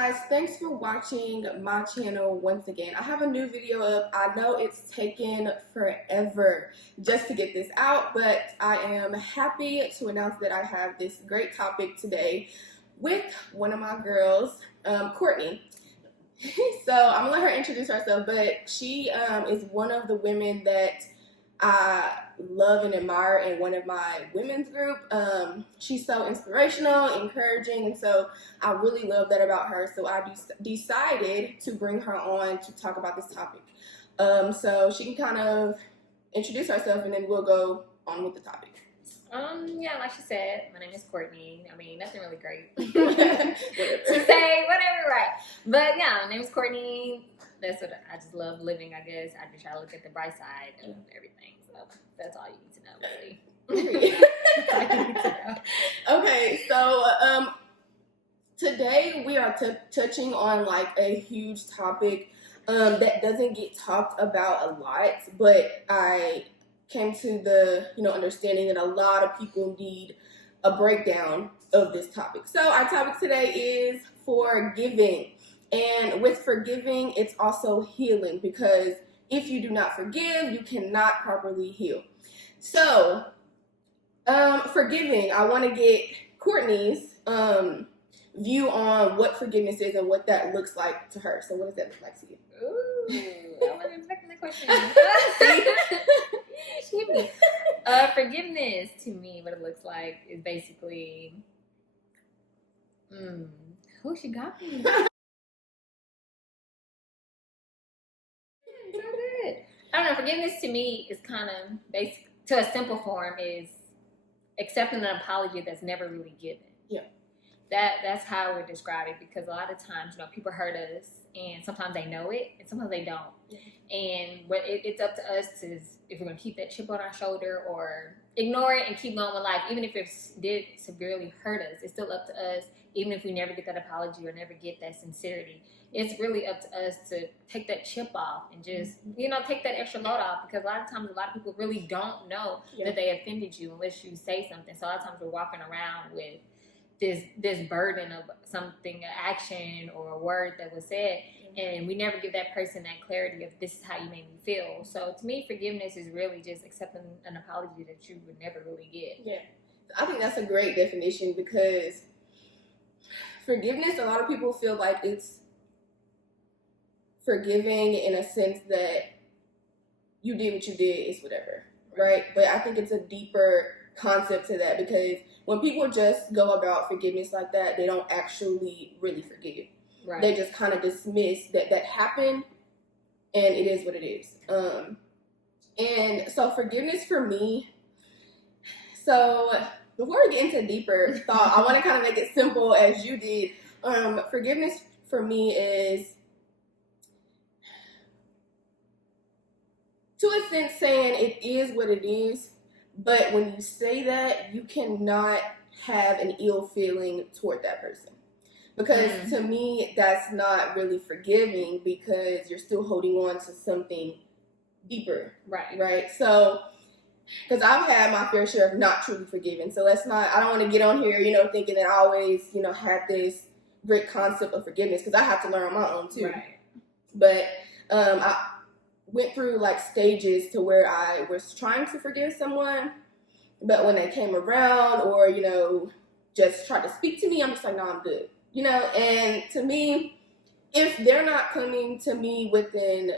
guys, thanks for watching my channel once again. I have a new video up. I know it's taken forever just to get this out, but I am happy to announce that I have this great topic today with one of my girls, Courtney. So I'm gonna let her introduce herself, but she is one of the women that I love and admire in one of my women's group. She's so inspirational, encouraging, and so I really love that about her. So I decided to bring her on to talk about this topic. So she can kind of introduce herself, and then we'll go on with the topic. Yeah, like she said, my name is Courtney. I mean, nothing really great to say, whatever, right? But yeah, my name is Courtney. That's what I just love living, I guess. I just try to look at the bright side of everything. So that's all you need to know, really. That's all you need to know. Okay, so today we are touching on like a huge topic that doesn't get talked about a lot, but I came to the understanding that a lot of people need a breakdown of this topic. So our topic today is forgiving. And with forgiving, it's also healing, because if you do not forgive, you cannot properly heal. So, forgiving, I want to get Courtney's view on what forgiveness is and what that looks like to her. So what does that look like to you? Ooh, I wasn't expecting that question. Excuse me. Forgiveness, to me, what it looks like is basically, who she got me? So good. I don't know. Forgiveness to me is kind of basic. To a simple form is accepting an apology that's never really given. Yeah. That's how I would describe it, because a lot of times, people hurt us, and sometimes they know it, and sometimes they don't. Yeah. And it's up to us to, if we're gonna keep that chip on our shoulder or ignore it and keep going with life, even if it did severely hurt us. It's still up to us, even if we never get that apology or never get that sincerity. It's really up to us to take that chip off and just, take that extra load off, because a lot of times, a lot of people really don't know that they offended you unless you say something. So a lot of times we're walking around with this burden of something, an action or a word that was said, and we never give that person that clarity of, this is how you made me feel. So to me, forgiveness is really just accepting an apology that you would never really get. Yeah, I think that's a great definition, because forgiveness, a lot of people feel like it's forgiving in a sense that you did what you did, it's whatever, right? But I think it's a deeper concept to that, because when people just go about forgiveness like that, they don't actually really forgive. Right. They just kind of dismiss that happened, and it is what it is. And so forgiveness for me, so before we get into deeper thought, I want to kind of make it simple as you did. Forgiveness for me is, to a sense, saying it is what it is, but when you say that, you cannot have an ill feeling toward that person. Because to me, that's not really forgiving, because you're still holding on to something deeper. Right? So, because I've had my fair share of not truly forgiving. So I don't want to get on here, thinking that I always, had this great concept of forgiveness, because I have to learn on my own too. Right. But I went through like stages to where I was trying to forgive someone, but when they came around or, just tried to speak to me, I'm just like, no, I'm good. And to me, if they're not coming to me with an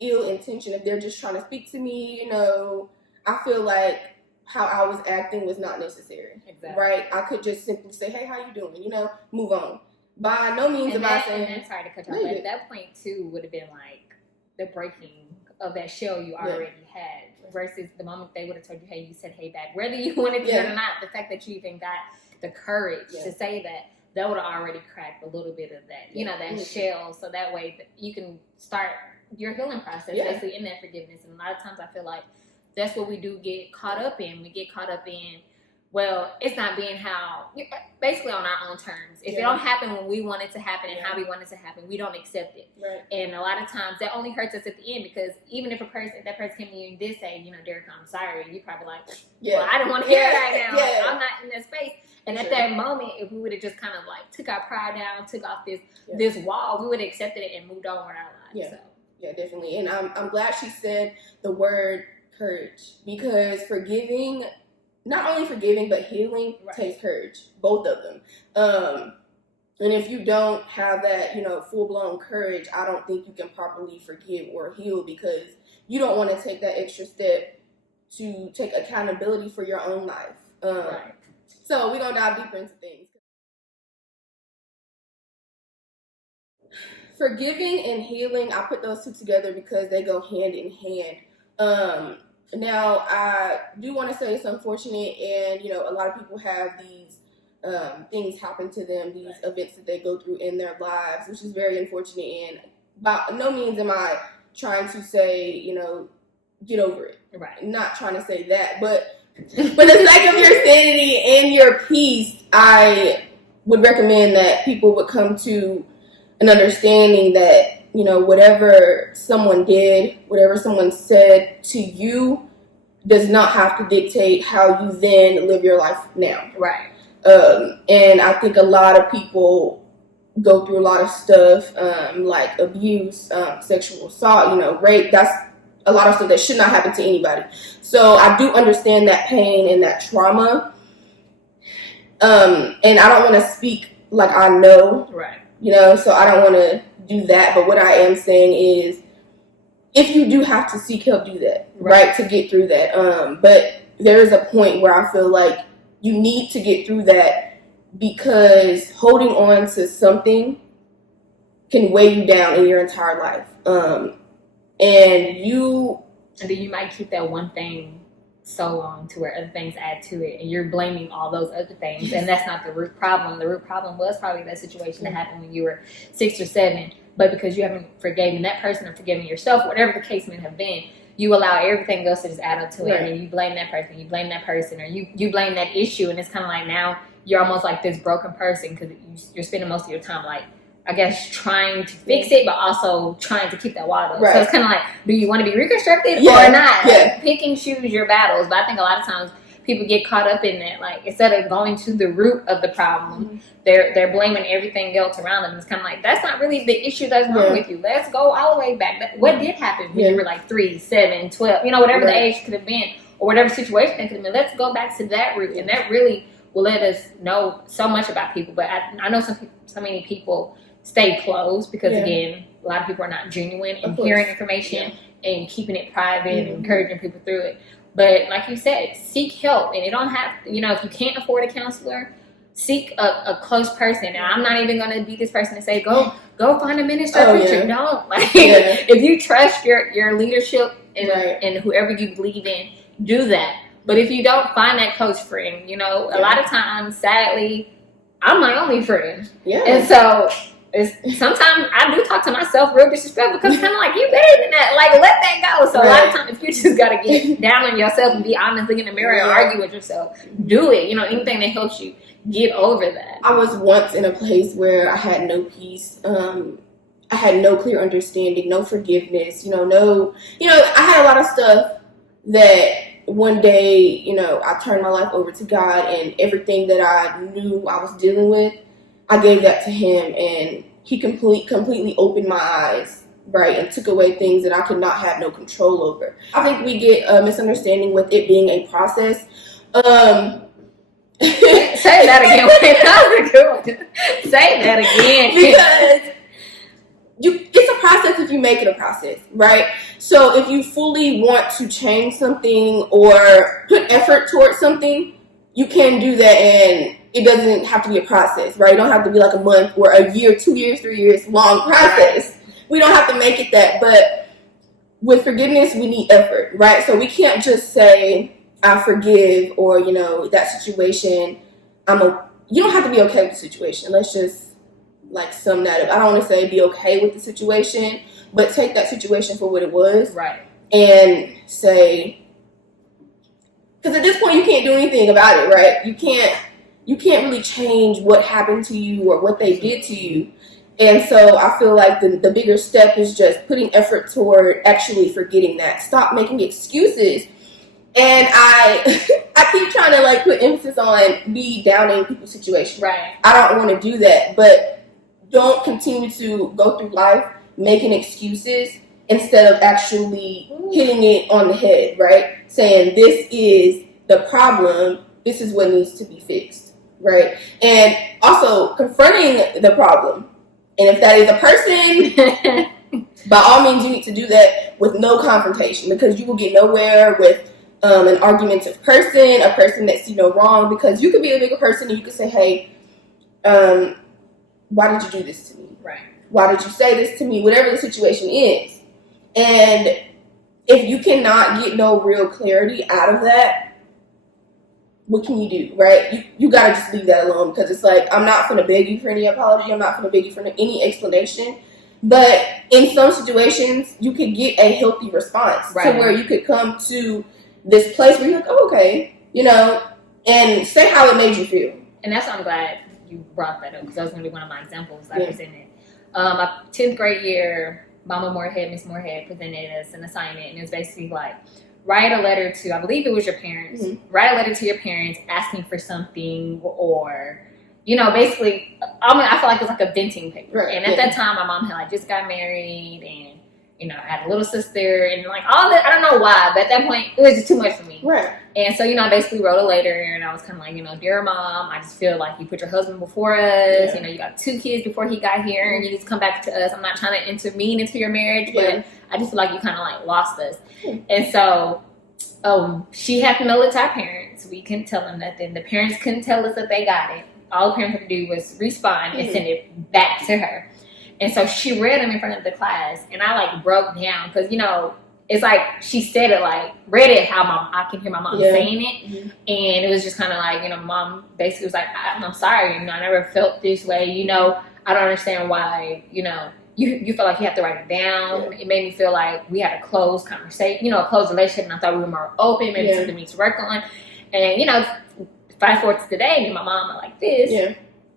ill intention, if they're just trying to speak to me, I feel like how I was acting was not necessary. Exactly. Right? I could just simply say, hey, how you doing? Move on. By no means am I saying... And sorry to cut you off, but at that point, too, would have been like the breaking of that shell you already had, versus the moment they would have told you, hey, you said hey back, whether you wanted to or not. The fact that you even got the courage to say that would have already cracked a little bit of that, that shell, so that way you can start your healing process, basically, in that forgiveness. And a lot of times I feel like that's what we do get caught up in. We get caught up in, well, it's not being basically on our own terms. If it don't happen when we want it to happen and how we want it to happen, we don't accept it. Right. And a lot of times that only hurts us at the end, because even if that person came to you and did say, Derek, I'm sorry, you probably like, well, I don't want to hear it right now. I'm not in that space. And And at that moment, if we would have just kind of like took our pride down, took off this wall, we would have accepted it and moved on with our lives. Yeah, so. Yeah, definitely. And I'm glad she said the word courage, because not only forgiving, but healing takes courage, both of them. And if you don't have that, full-blown courage, I don't think you can properly forgive or heal, because you don't want to take that extra step to take accountability for your own life. So we're going to dive deeper into things. Forgiving and healing, I put those two together because they go hand in hand. Now, I do want to say it's unfortunate, and, a lot of people have these things happen to them, these events that they go through in their lives, which is very unfortunate. And by no means am I trying to say, get over it. Right. I'm not trying to say that. But for the sake of your sanity and your peace, I would recommend that people would come to an understanding that, whatever someone did, whatever someone said to you does not have to dictate how you then live your life now. Right. And I think a lot of people go through a lot of stuff, like abuse, sexual assault, rape. That's a lot of stuff that should not happen to anybody. So I do understand that pain and that trauma. And I don't want to speak like I know. Right. So I don't want to do that. But what I am saying is, if you do have to seek help, do that, right, to get through that. But there is a point where I feel like you need to get through that, because holding on to something can weigh you down in your entire life. And then you might keep that one thing so long to where other things add to it, and you're blaming all those other things, and that's not the root problem. The root problem was probably that situation that happened when you were 6 or 7, but because you haven't forgiven that person or forgiven yourself, whatever the case may have been, you allow everything else to just add up to it, and then you blame that person, or you blame that issue, and it's kind of like now you're almost like this broken person, because you're spending most of your time, like, I guess, trying to fix it, but also trying to keep that water. So it's kind of like, do you want to be reconstructed or not? Like, pick and choose your battles. But I think a lot of times people get caught up in that. Like, instead of going to the root of the problem, they're blaming everything else around them. It's kind of like, that's not really the issue that's wrong with you. Let's go all the way back. What did happen when you were like 3, 7, 12, whatever the age could have been, or whatever situation it could have been. Let's go back to that root, and that really will let us know so much about people. But I know so many people stay closed because, again, a lot of people are not genuine in hearing information and keeping it private and encouraging people through it. But like you said, seek help. And you don't have, if you can't afford a counselor, seek a close person. And I'm not even going to be this person to say, go find a minister or preacher. Don't. If you trust your leadership and whoever you believe in, do that. But if you don't find that close friend, a lot of times, sadly, I'm my only friend. And so sometimes I do talk to myself real disrespectful, because it's kind of like, you better than that. Like, let that go. So a lot of times, if you just got to get down on yourself and be honest, look in the mirror and argue with yourself, do it. Anything that helps you get over that. I was once in a place where I had no peace. I had no clear understanding, no forgiveness, I had a lot of stuff that one day, I turned my life over to God, and everything that I knew I was dealing with, I gave that to Him, and He completely opened my eyes, right, and took away things that I could not have no control over. I think we get a misunderstanding with it being a process. Say that again. That was a good one. Say that again. Because it's a process if you make it a process, right? So if you fully want to change something or put effort towards something, you can do that, and it doesn't have to be a process, right? It don't have to be like a month or a year, 2 years, 3 years long process. We don't have to make it that. But with forgiveness, we need effort, right? So we can't just say, I forgive, or, that situation, you don't have to be okay with the situation. Let's just, sum that up. I don't want to say be okay with the situation, but take that situation for what it was. Right. And say, because at this point, you can't do anything about it, right? You can't really change what happened to you or what they did to you. And so I feel like the bigger step is just putting effort toward actually forgetting that. Stop making excuses And I keep trying to like put emphasis on me downing people's situation. Right. I don't want to do that, but don't continue to go through life making excuses instead of actually hitting it on the head, right? Saying this is the problem, this is what needs to be fixed, right? And also confronting the problem. And if that is a person, by all means you need to do that with no confrontation, because you will get nowhere with an argumentative person, a person that sees no wrong, because you could be a bigger person and you could say, hey, why did you do this to me? Right. Why did you say this to me? Whatever the situation is. And if you cannot get no real clarity out of that, what can you do, right? You got to just leave that alone, because it's like, I'm not going to beg you for any apology. I'm not going to beg you for any explanation. But in some situations, you could get a healthy response to where you could come to this place where you're like, oh, okay, and say how it made you feel. And that's why I'm glad you brought that up, because that was going to be one of my examples I presented. My 10th grade year, Miss Moorhead presented us an assignment, and it was basically like, write a letter to, I believe it was your parents, write a letter to your parents asking for something, or, basically, I feel like it was like a venting paper. Right. And at that time, my mom had like just got married, and I had a little sister, and like all that. I don't know why, but at that point, it was just too much for me. Right. And so, I basically wrote a letter, and I was kind of like, dear mom, I just feel like you put your husband before us. You got 2 kids before he got here, and you just come back to us. I'm not trying to intervene into your marriage, but I just feel like you kind of like lost us. And so, she had to mail it to our parents. We couldn't tell them nothing. The parents couldn't tell us that they got it. All the parents had to do was respond and send it back to her. And so she read them in front of the class, and I like broke down, because it's like she said it like read it how I can hear my mom saying it, and it was just kind of like mom basically was like, I'm sorry, I never felt this way, I don't understand why you felt like you have to write it down. It made me feel like we had a closed conversation, a closed relationship, and I thought we were more open, maybe something we need to work on. And fast forward to today, me and my mom are like this.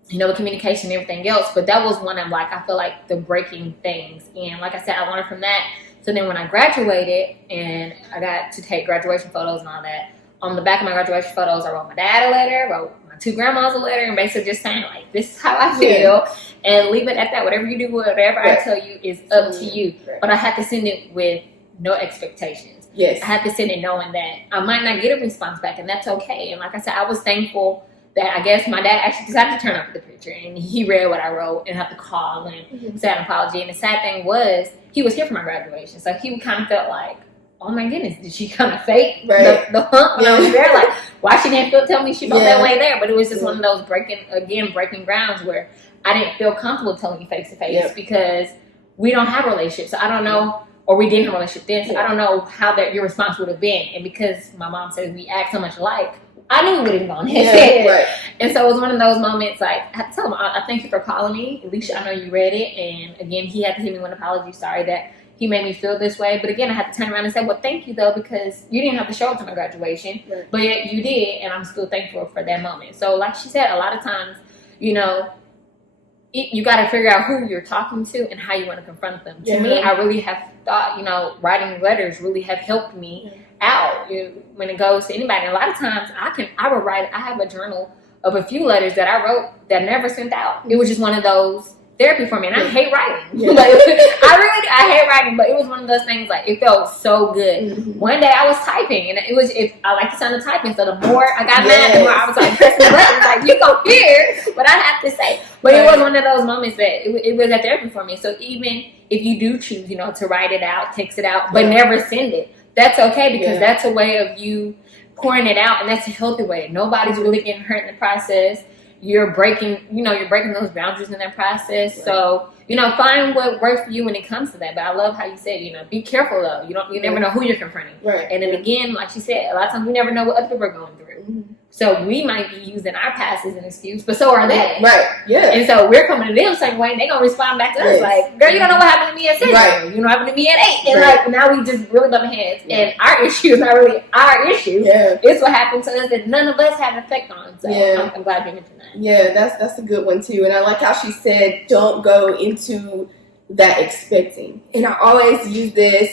With communication and everything else. But that was one of like, I feel like the breaking things. And like I said, I learned from that. So then when I graduated and I got to take graduation photos and all that, on the back of my graduation photos, I wrote my dad a letter, wrote my 2 grandmas a letter, and basically just saying like, this is how I feel, and leave it at that. Whatever you do, whatever I tell you is up to you. But I had to send it with no expectations. I had to send it knowing that I might not get a response back, and that's okay. And like I said, I was thankful that I guess my dad actually decided to turn up the picture, and he read what I wrote and had to call and say an apology. And the sad thing was, he was here for my graduation, so he kind of felt like, oh my goodness, did she kind of fake the hump when I was there? Like, why she didn't tell me she felt that way there? But it was just one of those breaking grounds where I didn't feel comfortable telling you face to face, because we don't have a relationship, so I don't know, or we didn't have a relationship then, so I don't know how your response would have been. And because my mom said we act so much alike, I knew it would have gone ahead. And so it was one of those moments, like, I had to tell him, I thank you for calling me. At least I know you read it. And again, he had to give me one apology. Sorry that he made me feel this way. But again, I had to turn around and say, well, thank you, though, because you didn't have to show up to my graduation. But yet you did, and I'm still thankful for that moment. So like she said, a lot of times, you got to figure out who you're talking to and how you want to confront them. To me, I really have thought, writing letters really have helped me out when it goes to anybody. And a lot of times I would write, I have a journal of a few letters that I wrote that never sent out. It was just one of those therapy for me, and I hate writing. Like, I hate writing, but it was one of those things, like, it felt so good. One day I was typing, and I like the sound of typing, so the more I got mad, the more I was like pressing the buttons, like, you go here, but I have to say. But it was one of those moments that it was a therapy for me. So even if you do choose, to write it out, text it out, but never send it, that's okay, because that's a way of you pouring it out, and that's a healthy way. Nobody's really getting hurt in the process. You're breaking those boundaries in that process. So, find what works for you when it comes to that. But I love how you said, be careful though. You never know who you're confronting. And then again, like she said, a lot of times we never know what other people are going through. So we might be using our past as an excuse, but so are they. And so we're coming to them the same way, and they're going to respond back to us like, girl, you don't know what happened to me at 6. You know what happened to me at 8. And like, now we just really bumping heads. And our issue is not really our issue. It's what happened to us that none of us had an effect on. So I'm glad you mentioned that. Yeah, that's a good one too. And I like how she said, don't go into that expecting. And I always use this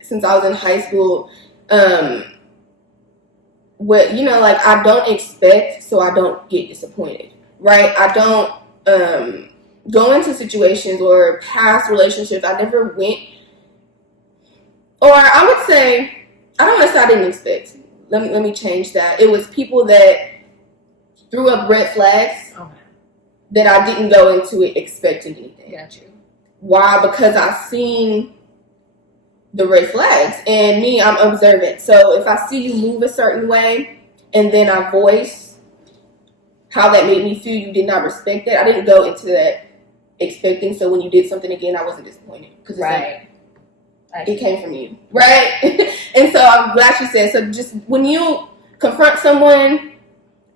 since I was in high school. what, you know, like, I don't expect, so I don't get disappointed, right? I don't go into situations or past relationships. I never went, or I would say, I don't want to say I didn't expect. Let me change that. It was people that threw up red flags that I didn't go into it expecting anything. Got you. Why? Because I've seen the red flags, and me, I'm observant. So if I see you move a certain way, and then I voice how that made me feel, you did not respect that. I didn't go into that expecting. So when you did something again, I wasn't disappointed because it came from you, right? And so I'm glad you said. So just when you confront someone,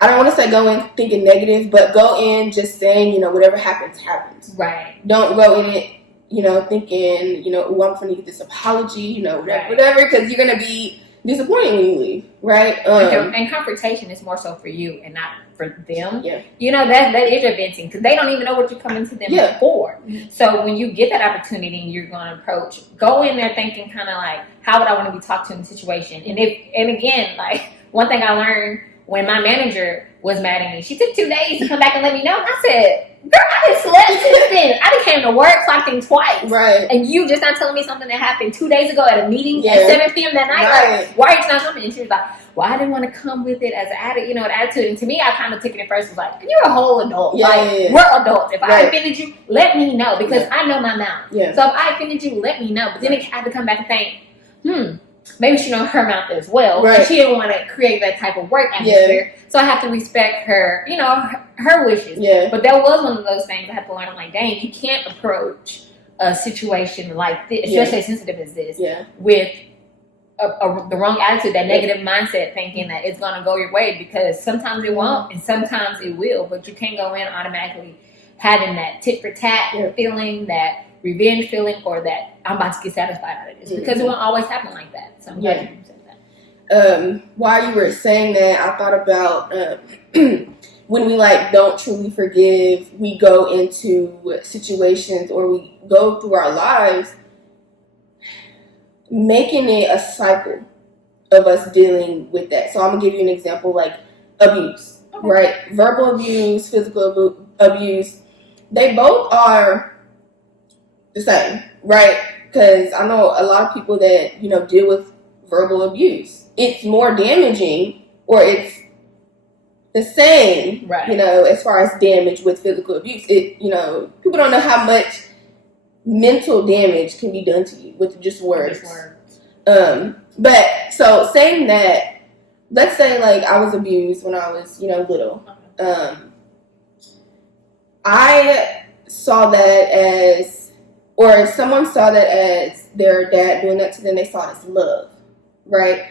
I don't want to say go in thinking negative, but go in just saying, you know, whatever happens, happens. Right. Don't go in it, you know, thinking, you know, oh, I'm going to get this apology, you know, whatever, because you're going to be disappointed when you leave, right? And confrontation is more so for you and not for them. Yeah. You know, that is your venting, because they don't even know what you're coming to them for. Mm-hmm. So when you get that opportunity and you're going to approach, go in there thinking kind of like, how would I want to be talked to in the situation? And again, like, one thing I learned when my manager was mad at me, she took 2 days to come back and let me know. I said, girl, I done slept since then. I done came to work, clocked in twice. Right. And you just not telling me something that happened 2 days ago at a meeting at 7 p.m. that night. Right. Like, why are you not coming? And she was like, well, I didn't want to come with it as an attitude. And to me, I kind of took it at first was like, you're a whole adult. We're adults. If I offended you, let me know, because I know my mouth. Yeah. So if I offended you, let me know. But then I had to come back and think, maybe she knows her mouth as well. Right. And she didn't want to create that type of work atmosphere. Yeah. So I have to respect her, you know, her wishes. Yeah. But that was one of those things I had to learn. I'm like, dang, you can't approach a situation like this, especially as sensitive as this, with the wrong attitude, that negative mindset, thinking that it's going to go your way, because sometimes it won't and sometimes it will. But you can't go in automatically having that tit for tat feeling, that revenge feeling, or that I'm about to get satisfied out of this, because it won't always happen like that. So I'm glad you said that. While you were saying that, I thought about when we don't truly forgive, we go into situations, or we go through our lives making it a cycle of us dealing with that. So I'm gonna give you an example, like abuse, right? Verbal abuse, physical abuse, they both are the same, right? Because I know a lot of people that, you know, deal with verbal abuse. It's more damaging, or it's the same, right? You know, as far as damage with physical abuse. It, you know, people don't know how much mental damage can be done to you with just words. But so saying that, let's say I was abused when I was, you know, little. I saw that as, or if someone saw that as their dad doing that to them, they saw it as love, right?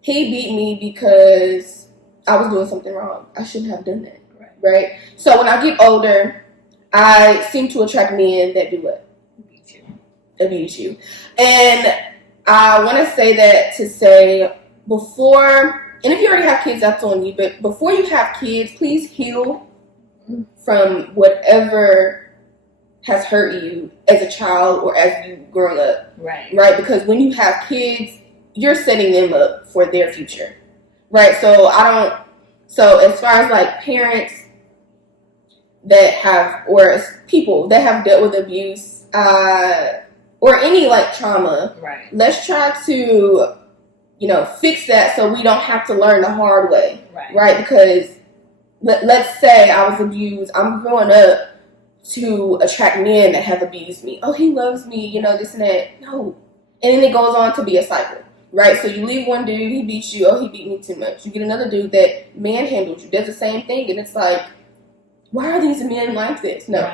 He beat me because I was doing something wrong. I shouldn't have done that, right? So when I get older, I seem to attract men that do what? Abuse you. And I want to say that to say, before, and if you already have kids, that's on you, but before you have kids, please heal from whatever has hurt you as a child or as you growing up. Right? Because when you have kids, you're setting them up for their future. Right? So as far as parents that have, or people that have dealt with abuse, or any trauma, let's try to, you know, fix that so we don't have to learn the hard way, right? Because let's say I was abused, I'm growing up to attract men that have abused me. Oh, he loves me, you know, this and that. No. And then it goes on to be a cycle, right? So you leave one dude, he beats you, oh, he beat me too much. You get another dude that manhandles you, does the same thing, and it's like, why are these men like this? No.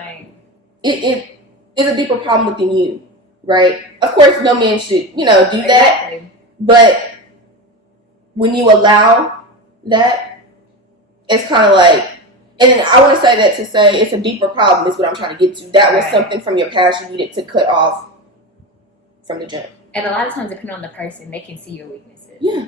It is a deeper problem within you, right? Of course, no man should, you know, do that. But when you allow that, it's kind of and I want to say that to say it's a deeper problem is what I'm trying to get to. That was something from your past you needed to cut off from the jump. And a lot of times, depending on the person, they can see your weaknesses. Yeah.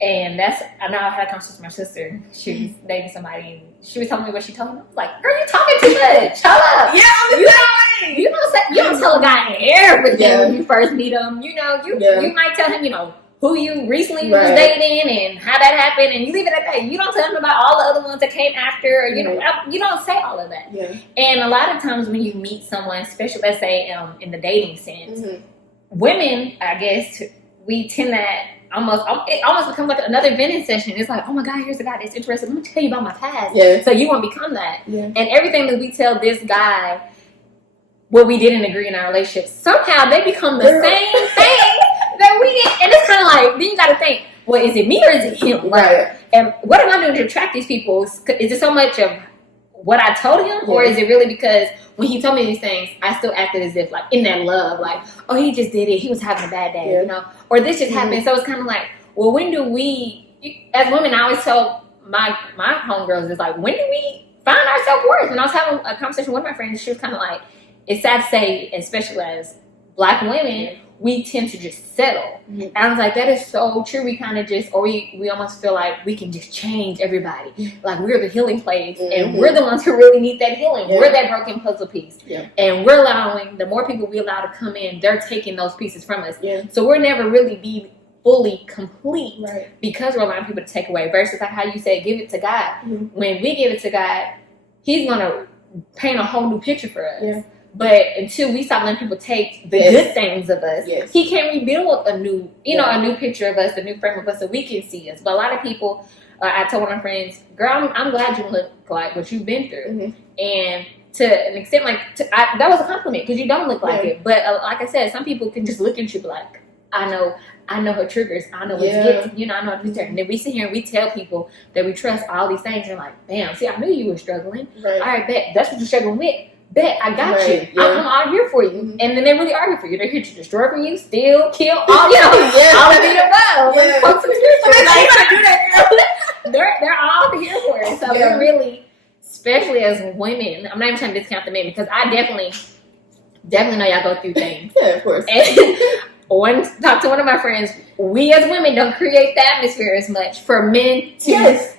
And I know I had a conversation with my sister. She was dating somebody, and she was telling me what she told me. I was like, girl, you talking too much. Shut up. Yeah, I'm the same way. You don't tell a guy everything when you first meet him. You know, you might tell him, you know, who you recently was dating and how that happened, and you leave it at that. You don't tell them about all the other ones that came after. Or, you know, you don't say all of that. Yeah. And a lot of times when you meet someone, especially let's say in the dating sense, women, I guess, we tend that it almost becomes like another venting session. It's like, oh my God, here's the guy that's interested. Let me tell you about my past. Yeah. So you want to become that. Yeah. And everything that we tell this guy, what we didn't agree in our relationship, somehow they become the same thing that we did. And it's kind of like, then you got to think, well, is it me or is it him? Right. And what am I doing to attract these people? Is it so much of what I told him, or is it really because when he told me these things, I still acted as if like in that love, like, oh, he just did it, he was having a bad day, you know, or this just happened. So it's kind of like, well, when do we, as women, I always tell my homegirls, is like, when do we find our self-worth? And I was having a conversation with my friend, she was kind of like, it's sad to say, especially as Black women, we tend to just settle. And I was like, that is so true. We kind of just, or we almost feel like we can just change everybody. Like we're the healing place, and we're the ones who really need that healing. We're that broken puzzle piece. And we're allowing, the more people we allow to come in, they're taking those pieces from us. So we're never really be fully complete because we're allowing people to take away, versus like how you say, give it to God. When we give it to God, He's going to paint a whole new picture for us. But until we stop letting people take the good things of us, He can rebuild a new, a new picture of us, a new frame of us, so we can see us. But a lot of people, I told one of my friends, girl, I'm glad you look like what you've been through. And to an extent, that was a compliment, because you don't look like it. But like I said, some people can just look at you like, I know her triggers. I know what to get to, I know what to do. And then we sit here and we tell people that we trust all these things. And like, damn, see, I knew you were struggling. All right, bet. That's what you're struggling with. Bet, I got you. I'm all here for you. And then they really are here for you. They're here to destroy from you, steal, kill, all, all of the above. You gotta do that, girl. They're all here for it. So we're really, especially as women, I'm not even trying to discount the men, because I definitely know y'all go through things. Yeah, of course. And talk to one of my friends, we as women don't create the atmosphere as much for men to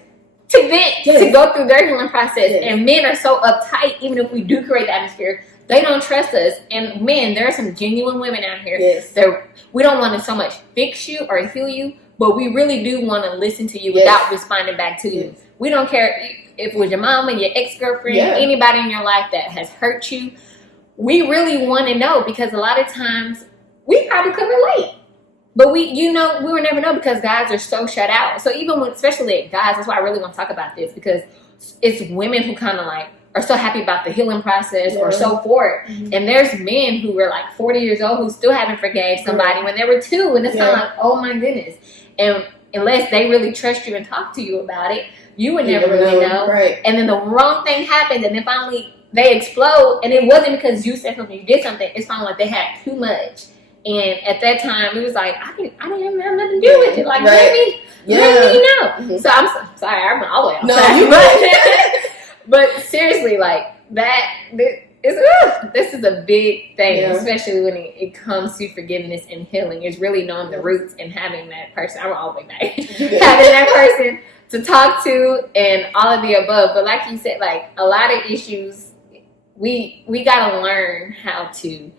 vent, to go through their healing process. And men are so uptight, even if we do create the atmosphere, they don't trust us. And men, there are some genuine women out here that we don't want to so much fix you or heal you, but we really do want to listen to you without responding back to you. We don't care if it was your mom and your ex-girlfriend, anybody in your life that has hurt you. We really want to know, because a lot of times we probably could relate. But we will never know, because guys are so shut out. So even when, especially guys, that's why I really want to talk about this, because it's women who kind of like are so happy about the healing process or so for it. And there's men who were like 40 years old who still haven't forgave somebody when they were 2. And it's kind of like, oh my goodness. And unless they really trust you and talk to you about it, you would never really know. And then the wrong thing happened, and then finally they explode. And it wasn't because you said something, you did something. It's finally like they had too much. And at that time, it was like, I didn't even have nothing to do with it. Like, let me know. So I'm sorry, I went all the way off. No, but seriously, like, this is a big thing, especially when it comes to forgiveness and healing. It's really knowing the roots and having that person. I went all the way back. Having that person to talk to and all of the above. But like you said, like, a lot of issues, we got to learn how to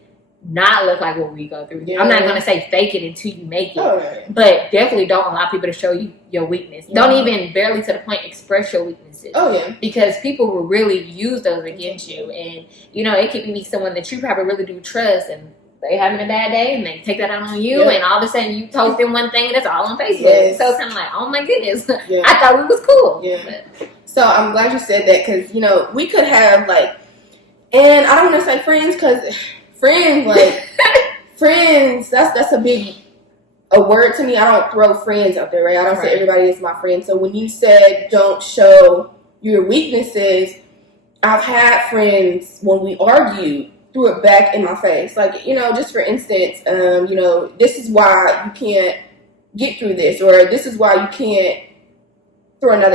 not look like what we go through. I'm not going to say fake it until you make it, but definitely don't allow people to show you your weakness. Don't even, barely to the point, express your weaknesses. Because people will really use those against you. And, it could be someone that you probably really do trust, and they having a bad day, and they take that out on you, and all of a sudden you told them one thing, and it's all on Facebook. So it's kind of like, oh my goodness, I thought we was cool. So I'm glad you said that, because, we could have, like, and I don't want to say friends, because friends, like, friends, that's a word to me. I don't throw friends out there, right? I don't say everybody is my friend. So when you said don't show your weaknesses, I've had friends, when we argued, threw it back in my face. Like, just for instance, this is why you can't get through this, or this is why you can't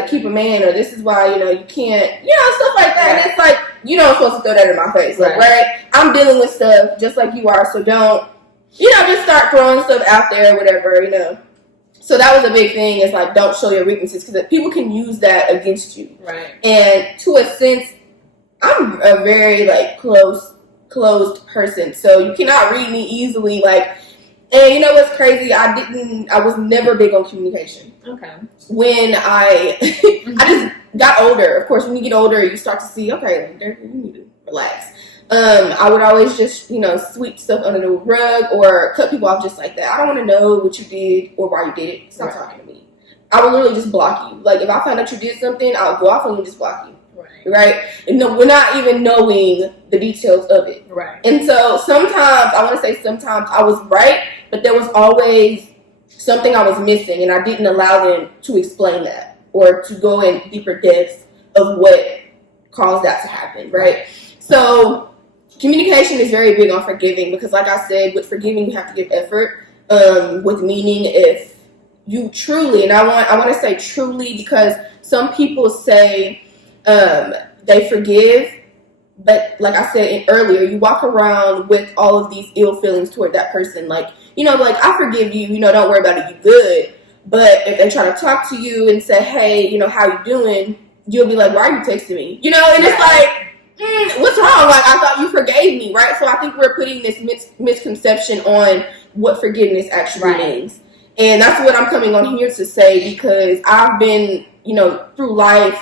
keep a man, or this is why, you can't, stuff like that. And it's like, you don't supposed to throw that in my face. Like, I'm dealing with stuff just like you are, so don't, just start throwing stuff out there, whatever, So that was a big thing. It's like, don't show your weaknesses, because people can use that against you. And to a sense, I'm a very, like, closed person, so you cannot read me easily. Like, And you know what's crazy? I was never big on communication. Okay. When I just got older, of course, when you get older, you start to see, okay, you need to relax. I would always just, sweep stuff under the rug or cut people off just like that. I don't want to know what you did or why you did it. Stop talking to me. I would literally just block you. Like, if I find out you did something, I'll go off and just block you. Right? And no, we're not even knowing the details of it. Right. And so sometimes I was right, but there was always something I was missing, and I didn't allow them to explain that or to go in deeper depths of what caused that to happen. Right? So communication is very big on forgiving because, like I said, with forgiving you have to give effort. With meaning, if you truly, and I want to say truly, because some people say they forgive, but like I said earlier, you walk around with all of these ill feelings toward that person. Like, like, I forgive you, don't worry about it, you good. But if they try to talk to you and say, hey, how you doing? You'll be like, why are you texting me? And it's like, what's wrong? Like, I thought you forgave me, right? So I think we're putting this misconception on what forgiveness actually means. And that's what I'm coming on here to say, because I've been, through life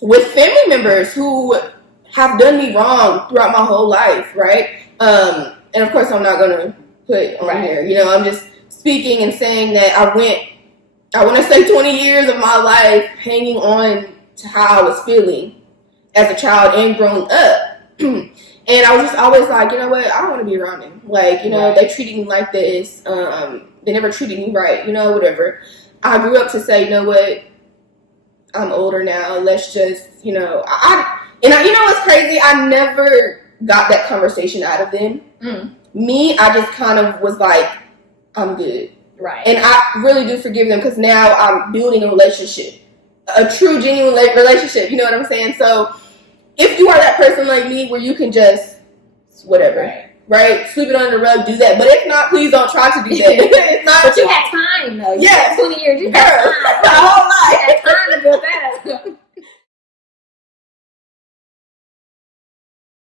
with family members who have done me wrong throughout my whole life, right? And of course, I'm not going to put on here, I'm just speaking and saying that I want to say 20 years of my life hanging on to how I was feeling as a child and growing up. And I was just always like, you know what, I don't want to be around them. Like, they treated me like this. They never treated me right, whatever. I grew up to say, you know what, I'm older now. Let's just, you know what's crazy? I never got that conversation out of them. Me, I just kind of was like, I'm good. Right. And I really do forgive them because now I'm building a relationship. A true, genuine relationship. You know what I'm saying? So if you are that person like me where you can just, whatever, right? Sweep it under the rug, do that. But if not, please don't try to do that. It's not. But you had time, though. Yeah. 20 years, you had time.